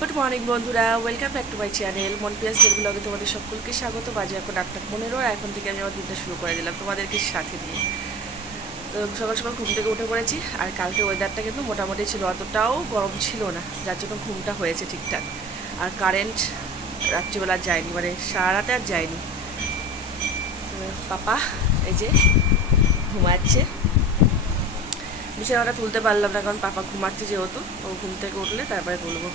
Good morning বন্ধুরা, welcome back to my channel মনপিয়াস daily ব্লগে তোমাদের সকলকে স্বাগত। বাজে এখন 8:15। এখন থেকে আমি আমার দিনটা শুরু করে দিলাম তোমাদেরকে সাথে নিয়ে। তো সকাল সকাল ঘুম থেকে উঠে পড়েছি। আর কালকে ওয়েদারটা কিন্তু মোটামুটি ছিল, অতটাও গরম ছিল না, যার জন্য ঘুমটা হয়েছে ঠিকঠাক। আর কারেন্ট রাত্রিবেলা যায়নি, মানে সারা রাতে আর যায়নি। পাপা এই যে ঘুমাচ্ছে, বিছানাটা তুলতে পারলাম না কারণ পাপা ঘুমাচ্ছে যেহেতু। ও ঘুম থেকে উঠলে তারপরে তুলবো।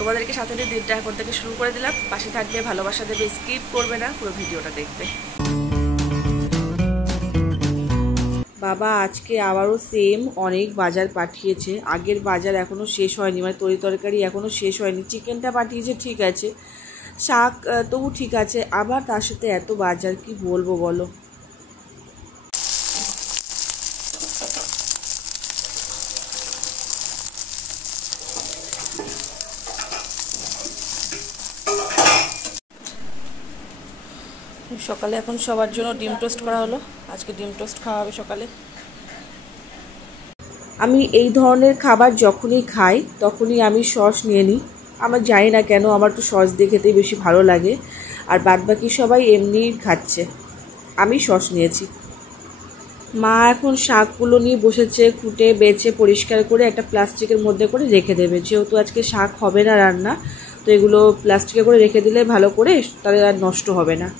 তোমাদেরকে সাথে নিয়ে দিনটা এখন থেকে শুরু করে দিলাম। পাশে থাকবে, ভালোবাসা দেবে, স্কিপ করবে না, পুরো ভিডিওটা দেখবে। বাবা আজকে আবারও সেম অনেক বাজার পাঠিয়েছে। আগের বাজার এখনও শেষ হয়নি, মানে তরকারি এখনও শেষ হয়নি। চিকেনটা পাঠিয়েছে ঠিক আছে, শাক তবু ঠিক আছে, আবার তার সাথে এত বাজার কি বলবো বলো। সকালে এখন সবার জন্য ডিম টোস্ট করা হলো। আজকে ডিম টোস্ট খাওয়া হবে সকালে। আমি এই ধরনের খাবার যখনই খাই তখনই আমি সস নিয়ে নিই। আমার জানি না কেন, আমার তো সস দিয়ে খেতেই বেশি ভালো লাগে। আর বাদবাকি সবাই এমনি খাচ্ছে, আমি সস নিয়েছি। মা এখন শাকগুলো নিয়ে বসেছে, কুটে বেছে পরিষ্কার করে একটা প্লাস্টিকের মধ্যে করে রেখে দেবে। যেহেতু আজকে শাক হবে না রান্না, তো এগুলো প্লাস্টিকে করে রেখে দিলে ভালো করে, তাহলে আর নষ্ট হবে না।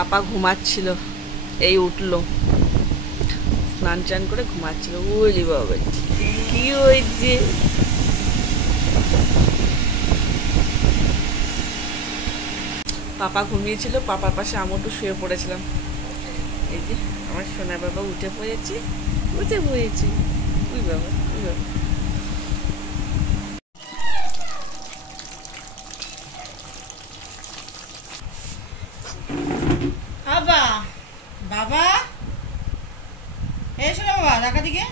পাপা ঘুমাচ্ছিল, এই উঠলো, স্নান টান করে ঘুমাচ্ছিল। ওলি বাবা কি হয়েছে? পাপা ঘুমিয়েছিল, পাপার পাশে আমুটু শুয়ে পড়েছিলাম। এই যে আমার সোনা বাবা উঠে পড়েছে। উই বাবা, উই বাবা। বাবা এসো না বাবা, দেখা দিকে।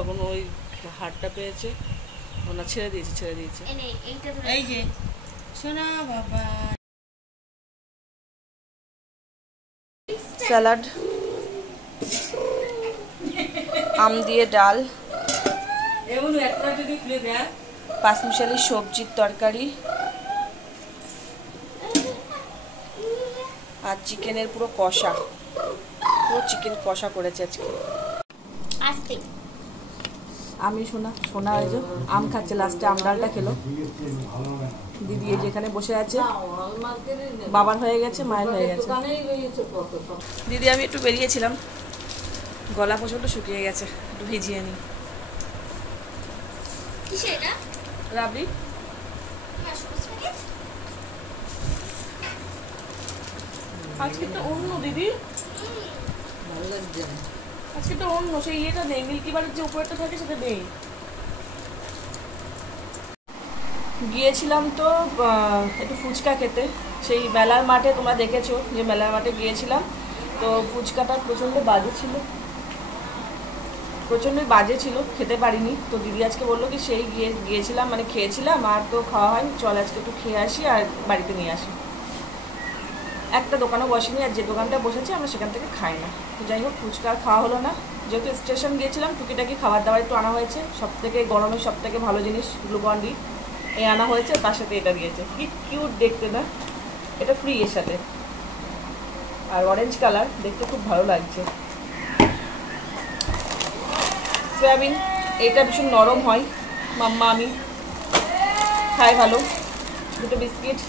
এখন ওই হাড়টা পেয়েছে, ওনা ছেড়ে দিয়েছে। এই যে শোনা বাবা। স্যালাড, আম দিয়ে ডাল, পাঁচমিশালি সবজির তরকারি, আর চিকেনের পুরো কষা, পুরো চিকেন কষা করেছে আজকে। আমি সোনা ওই যে আম খাচ্ছে, লাস্টে আম ডালটা খেলো। দিদি যেখানে বসে আছে, বাবার হয়ে গেছে, মায়ের হয়ে গেছে। দিদি আমি একটু বেরিয়েছিলাম, গলা প্রচন্ড শুকিয়ে গেছে, একটু ভিজিয়ে নিই। রাবড়ি আজকে তো অন্য দিদি, ভালো লাগছে আজকে তো অন্য, সেই ইয়েটা নেই, মিল্কি বারের যে উপরেটা থাকে সেটা নেই। গিয়েছিলাম তো একটু ফুচকা খেতে, সেই মেলার মাঠে, তোমরা দেখেছো যে মেলার মাঠে গিয়েছিলাম। তো ফুচকাটা প্রচণ্ডই বাজে ছিল, খেতে পারিনি। তো দিদি আজকে বললো কি সেই গিয়েছিলাম, মানে খেয়েছিলাম, আর তো খাওয়া হয়নি, চল আজকে একটু খেয়ে আসি আর বাড়িতে নিয়ে আসি। একটা দোকানও বসেনি, আর যে দোকানটা বসেছে আমরা সেখান থেকে খাই না। তো যাই হোক, ফুচকা আর খাওয়া হলো না। যেহেতু স্টেশন গিয়েছিলাম, টুকিটাকি খাবার দাবার একটু আনা হয়েছে। সবথেকে গরমের সবথেকে ভালো জিনিস গ্লুকন-ডি এই আনা হয়েছে, তার সাথে এটা দিয়েছে। কি কিউট দেখতে না, এটা ফ্রি এর সাথে, আর অরেঞ্জ কালার, দেখতে খুব ভালো লাগছে। সয়াবিন, এটা ভীষণ নরম হয়, মাম্মা আমি খাই ভালো। দুটো বিস্কিট,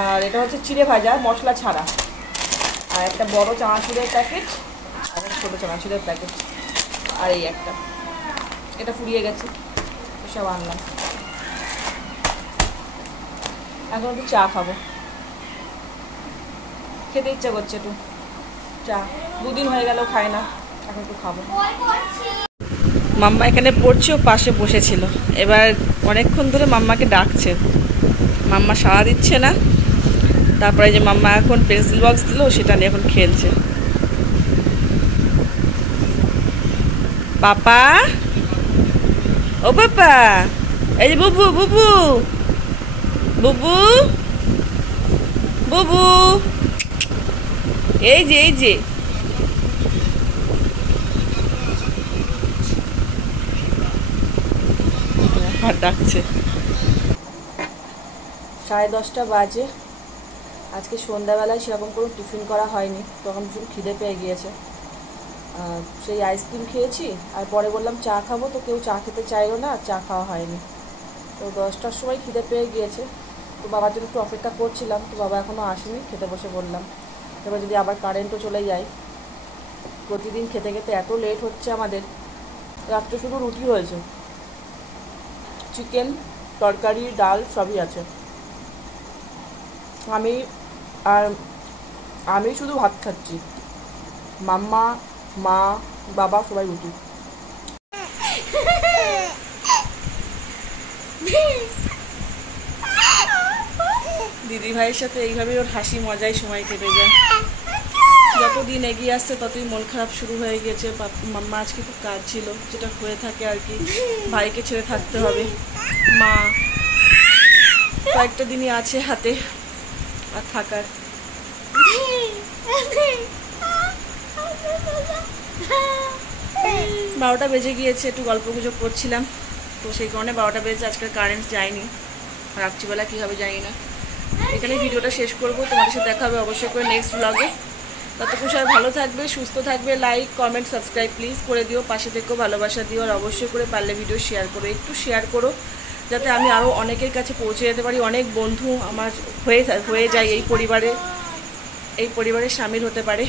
আর এটা হচ্ছে চিড়ে ভাজা মশলা ছাড়া, আর একটা বড় চানাচুরের প্যাকেট, আর একটা ছোটো চানাচুরের প্যাকেট, আর এই একটা, এটা ফুরিয়ে গেছে, এসব আনলাম। এখন একটু চা খাবো, খেতে ইচ্ছা করছে একটু চা, 2 দিন হয়ে গেল খাই না, এখন একটু খাবো। মাম্মা এখানে পড়ছে, ও পাশে বসেছিল। এবার অনেকক্ষণ ধরে মাম্মাকে ডাকছে, মাম্মা সাড়া দিচ্ছে না। তারপরে যে মাম্মা এখন পেন্সিল বক্স দিল, সেটা নিয়ে এখন খেলছে। পাপা, ও পাপা, এই যে বুবু বুবু বুবু বুবু এই যে আর ডাকছে। 10:30 বাজে। আজকে সন্ধ্যাবেলায় সেরকম কোনো টিফিন করা হয়নি, তখন ভীষণ খিদে পেয়ে গিয়েছে। সেই আইসক্রিম খেয়েছি, আর পরে বললাম চা খাবো, তো কেউ চা খেতে চাইলো না, চা খাওয়া হয়নি। তো 10টার সময় খিদে পেয়ে গিয়েছে, তো বাবার জন্য একটু অপেক্ষা করছিলাম, তো বাবা এখনও আসেনি, খেতে বসে বললাম। এবার যদি আবার কারেন্টও চলে যায়, প্রতিদিন খেতে খেতে এত লেট হচ্ছে আমাদের। রাত্রে শুধু রুটি হয়েছে, চিকেন, তরকারি, ডাল সবই আছে। আমি শুধু ভাত খাচ্ছি, মাম্মা, মা, বাবা সবাই রুটি। দিদি ভাইয়ের সাথে এইভাবেই ওর হাসি মজায় সময় কেটে যায়। যত দিন এগিয়ে আসছে ততই মন খারাপ শুরু হয়ে গেছে। মাম্মা আজকে খুব কাজ ছিল, যেটা হয়ে থাকে আর কি, ভাইকে ছেড়ে থাকতে হবে। মা কয়েকটা দিনই আছে হাতে আর থাকার। 12টা বেজে গিয়েছে, একটু গল্প গুজব করছিলাম, তো সেই কারণে 12টা বেজে। আজকাল কারেন্ট যায়নি, রাত্রিবেলা কী হবে জানি না। এখানে ভিডিওটা শেষ করব, তোমাদের সাথে দেখা হবে অবশ্যই করে নেক্সট ব্লগে। ততক্ষণ সবাই ভালো থাকবে, সুস্থ থাকবে। লাইক, কমেন্ট, সাবস্ক্রাইব প্লিজ করে দিও, পাশে থেকেও ভালোবাসা দিও, আর অবশ্যই করে পারলে ভিডিও শেয়ার করো, একটু শেয়ার করো, যাতে আমি আরও অনেকের কাছে পৌঁছে যেতে পারি, অনেক বন্ধু আমার হয়ে যায় এই পরিবারে সামিল হতে পারে।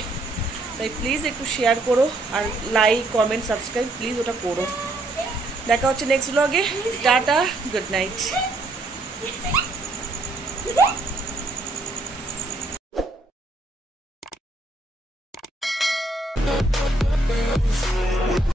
তাই প্লিজ একটু শেয়ার করো, আর লাইক, কমেন্ট, সাবস্ক্রাইব প্লিজ ওটা করো। দেখা হচ্ছে নেক্সট ব্লগে। Tata, good night.